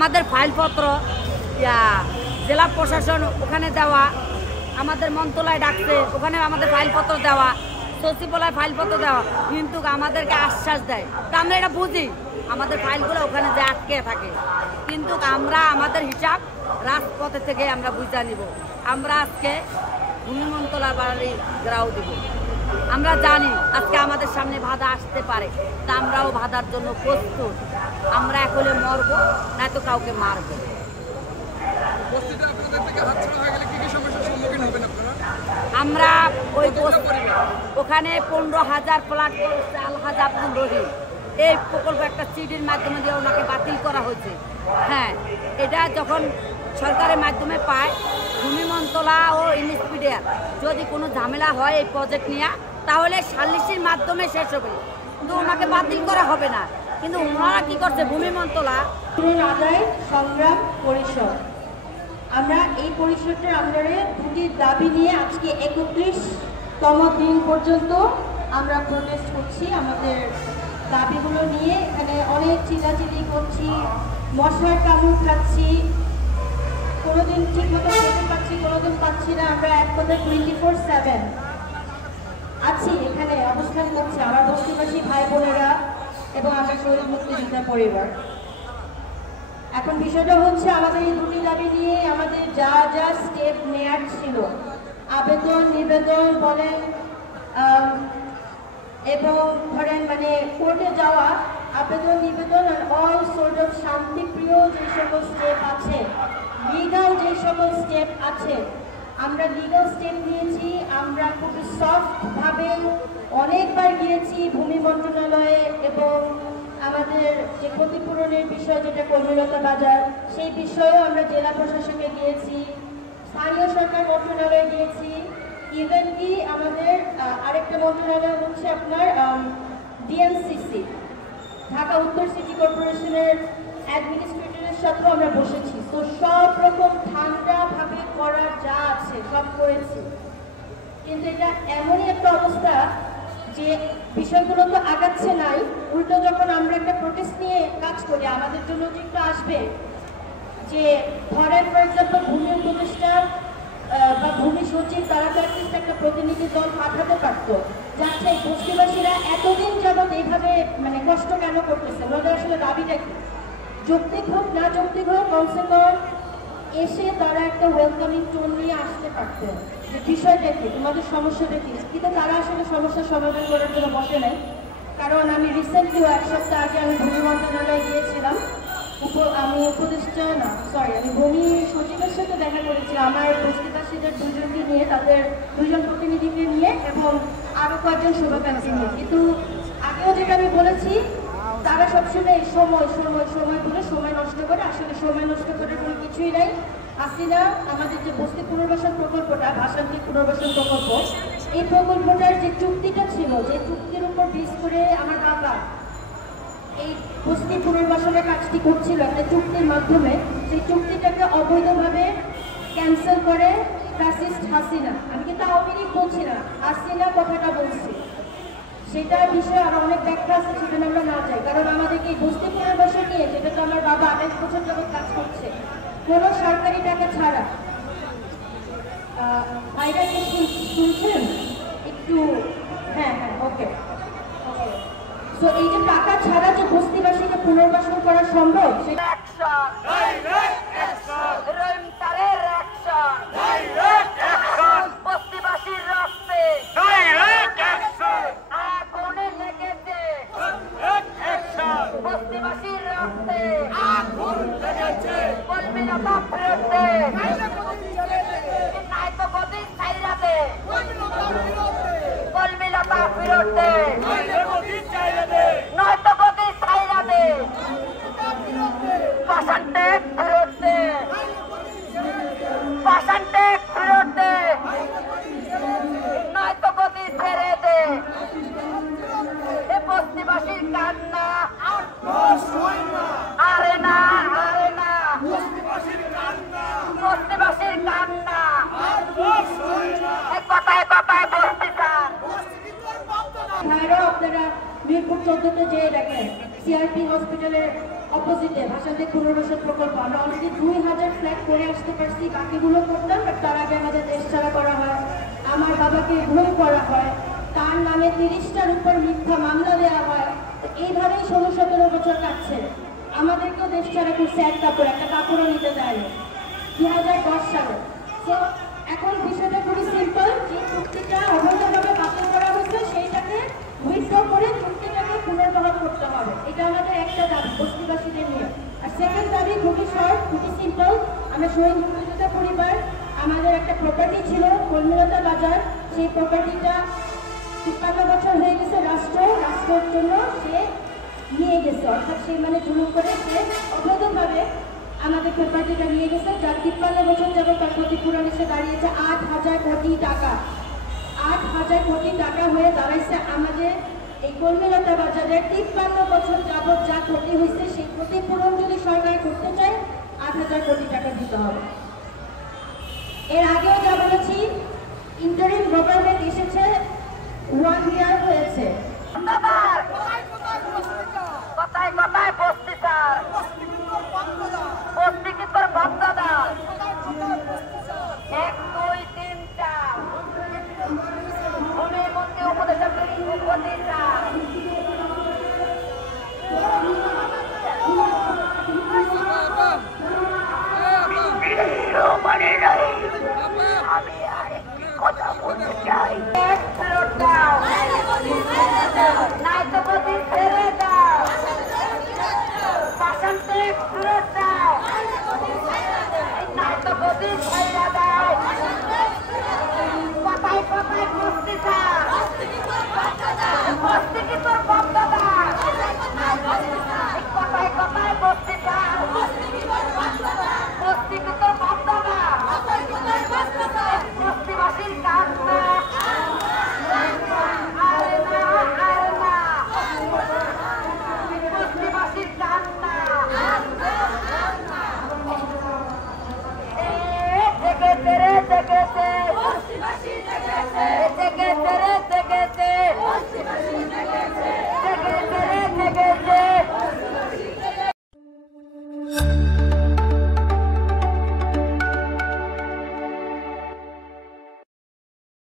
আমাদের ফাইলপত্র জেলা প্রশাসন ওখানে দেওয়া, আমাদের মন্ত্রণালয় ডাকছে ওখানে আমাদের ফাইলপত্র দেওয়া, সচিবালয় ফাইলপত্র দেওয়া, কিন্তু আমাদেরকে আশ্বাস দেয়। তা আমরা এটা বুঝি আমাদের ফাইলগুলো ওখানে যে আটকে থাকে, কিন্তু আমরা আমাদের হিসাব রাজপথে থেকে আমরা বুঝা নিব। আমরা আজকে ভূমি মন্ত্রণালয় বাড়ি গ্রাও দিব। আমরা জানি আজকে আমাদের সামনে বাধা আসতে পারে, তা আমরাও বাধার জন্য প্রস্তুত। আমরা একলে মরবো, নয়তো কাউকে মারবো। আমরা ওই ওখানে 15,000 প্লাট করছে আলহাজ আব্দুল রহিম। এই প্রকল্প একটা চিঠির মাধ্যমে দিয়ে ওনাকে বাতিল করা হয়েছে। হ্যাঁ, এটা যখন সরকারের মাধ্যমে পায়, ভূমি মন্ত্রণালয় ও ইনস্পিডিয়ার যদি কোনো ঝামেলা হয় এই প্রজেক্ট নিয়ে, তাহলে সালিসির মাধ্যমে শেষ হবে, কিন্তু ওনাকে বাতিল করা হবে না। কিন্তু ওনারা কি করছে, ভূমি মন্ত্রণালয় আদায় সংগ্রাম পরিষদ, আমরা এই পরিষদের আন্ডারে দুটি দাবি নিয়ে আজকে 31তম দিন পর্যন্ত আমরা প্রোটেস্ট করছি। আমাদের দাবিগুলো নিয়ে এখানে অনেক চিল্লাচিল্লি করছি, মশার কামড় খাচ্ছি, কোনোদিন ঠিক মতো খেতে পাচ্ছি, কোনোদিন পাচ্ছি না। আমরা এক কথায় 24/7 আছি, এখানে অবস্থান করছে আমার বস্তিবাসী ভাই বোনেরা এবং আমার শহীদ মুক্তিযোদ্ধা পরিবার। এখন বিষয়টা হচ্ছে, আমাদের এই দুটি দাবি নিয়ে আমাদের যা যা স্টেপ নেয়ার ছিল, আবেদন নিবেদন বলেন এবং ধরেন মানে কোর্টে যাওয়া, আবেদন নিবেদন আর অল সোর্ট অফ শান্তিপ্রিয় যে সকল স্টেপ আছে, লিগাল যে সকল স্টেপ আছে, আমরা লিগাল স্টেপ নিয়েছি। আমরা খুব সফটভাবে অনেকবার গিয়েছি ভূমি মন্ত্রণালয়ে, এবং আমাদের যে ক্ষতিপূরণের বিষয় যেটা কর্মীলতা বাজার, সেই বিষয়েও আমরা জেলা প্রশাসনে গিয়েছি, স্থানীয় সরকার মন্ত্রণালয়ে গিয়েছি, ইভেন কি আমাদের আরেকটা মন্ত্রণালয় হচ্ছে আপনার ডিএনসিসি, ঢাকা উত্তর সিটি কর্পোরেশনের অ্যাডমিনিস্ট্রেটরের সাথেও আমরা বসেছি। তো সব রকম ঠান্ডাভাবে করা যা আছে সব করেছি, কিন্তু এটা এমনই একটা অবস্থা যে বিষয়গুলো তো আগাচ্ছে নাই, উল্টো যখন আমরা একটা প্রোটেস্ট নিয়ে কাজ করি, আমাদের জন্য যে একটু আসবে যে ধরেন ফর এক্সাম্পল ভূমি উপদেষ্টা বা ভূমি সচিব, তারা তো অ্যাটলিস্ট একটা প্রতিনিধি দল পাঠাতে পারতো, যাচ্ছে এই বস্তিবাসীরা এতদিন যাবৎ এইভাবে মানে কষ্ট কেন করতেছে, ওনাদের আসলে দাবিটা কি, যৌক্তিক হোক না যৌক্তিক হোক, কমসে কম এসে তারা একটা ওয়েলকামিং টোন নিয়ে আসতে পারতেন যে বিষয়টা কি, তোমাদের সমস্যাটা কি। কিন্তু তারা আসলে সমস্যার সমাধান করার জন্য বসে নাই। কারণ আমি রিসেন্টলি 1 সপ্তাহ আগে আমি ভূমি মন্ত্রণালয়ে গিয়েছিলাম, আমি উপদেষ্টা না সরি আমি ভূমি সচিবের সাথে দেখা করেছিলাম, আমার বস্তিবাসীদের দুজনকে নিয়ে, তাদের 2জন প্রতিনিধিকে নিয়ে এবং আরও কয়েকজন শুভাকাঙ্ক্ষী নিয়ে। কিন্তু আগেও যেটা আমি বলেছি, তারা সবসময় সময় সময় সময় বলে সময় নষ্ট করে, আসলে সময় নষ্ট করার কোনো কিছুই নাই। হাসিনা আমাদের যে বস্তি পুনর্বাসন প্রকল্পটা, ভাষান্তিক পুনর্বাসন প্রকল্প, এই প্রকল্পটার যে চুক্তিটা ছিল, যে চুক্তির উপর বেস করে আমার বাবা এই বস্তি পুনর্বাসনের কাজটি করছিল একটা চুক্তির মাধ্যমে, সেই চুক্তিটাকে অবৈধভাবে ক্যান্সেল করে ফ্যাসিস্ট হাসিনা। আমি কিন্তু আওয়ামী লীগ বলছি না, হাসিনা কথাটা বলছি। সেটার বিষয়ে আরো অনেক ব্যাখ্যা আছে, সেখানে আমরা না যাই। কারণ আমাদেরকে এই বস্তি পুনর্বাসন নিয়ে, যেটা তো আমার বাবা 28 বছর যাবৎ কাজ করছে, কোনো সরকারি টাকা ছাড়া। ভাইরা কি শুনছেন একটু? হ্যাঁ হ্যাঁ, ওকে। তো এই যে টাকা ছাড়া যে বস্তিবাসীকে পুনর্বাসন করা সম্ভব, সেটা বস্তিবাসীর রক্তে আগুনে লেগেছে, বস্তিবাসীর রক্তে আগুন লেগেছে, কর্মীলতা ফেরত দে, নয়তো গদি ছাইরা দে, কর্মীলতা ফেরত দে, নয়তো গদি ছাইরা দে, পার্সেন্টেজ ফেরত দে, পার্সেন্টেজ ফেরত দে, নয়তো গদি ছেড়ে দে। এ বস্তিবাসীর কান্না আরে না, আরে না, বস্তিবাসীর কান্না কথায় কথায় বস্তি চান। ভাইরাও আপনারা মিরপুর 14-তে যেয়ে দেখেন, সিআরপি হসপিটালের অপোজিটে ভাষাতে পুনর্বাসন প্রকল্প আমরা অলরেডি 2000 ফ্ল্যাট করে আসতে পারছি, বাকিগুলো করতাম, বাট তার আগে আমাদের দেশ ছাড়া করা হয়, আমার বাবাকে গুম করা হয়, তার নামে 30টার উপর মিথ্যা মামলা দেওয়া হয়। তো এইভাবেই 16-17 বছর কাটছে। আমাদেরকেও দেশ ছাড়া করছে একটা কাপড়ও নিতে দেয়নি 2010 সালে। তো এখন বিষয়টা খুবই সিম্পল, যে চুক্তিটা অবৈধভাবে বাতিল করা হয়েছে সেইটাকে উইথড্র করে চুক্তিটাকে পুনর্বহাল করতে হবে। এটা আমাদের একটা দাবি বস্তিবাসীদের নিয়ে। আর সেকেন্ড দাবি খুবই শর্ট, খুবই সিম্পল। আমরা শহীদ মুক্তিযোদ্ধা পরিবার, আমাদের একটা প্রপার্টি ছিল কর্মীলতা বাজার, সেই প্রপার্টিটা 53 বছর হয়ে গেছে রাষ্ট্রের জন্য সে নিয়ে গেছে, অর্থাৎ সে মানে জুলুম করে সে অবৈধভাবে আমাদের প্রপার্টিটা নিয়ে গেছে, যার 53 বছর যাবত তার ক্ষতিপূরণ এসে দাঁড়িয়েছে 8,000 কোটি টাকা। 8,000 কোটি টাকা হয়ে দাঁড়াইছে আমাদের এই কর্মীলতা বাজারের 53 বছর যাবত যা ক্ষতি হয়েছে সেই ক্ষতিপূরণ যদি সরকার করতে চায় 8,000 কোটি টাকা দিতে হবে। এর আগেও যা বলেছি, ইন্টারিম গভর্নমেন্ট এসেছে, 1 ইয়ার হয়েছে। ধন্যবাদ।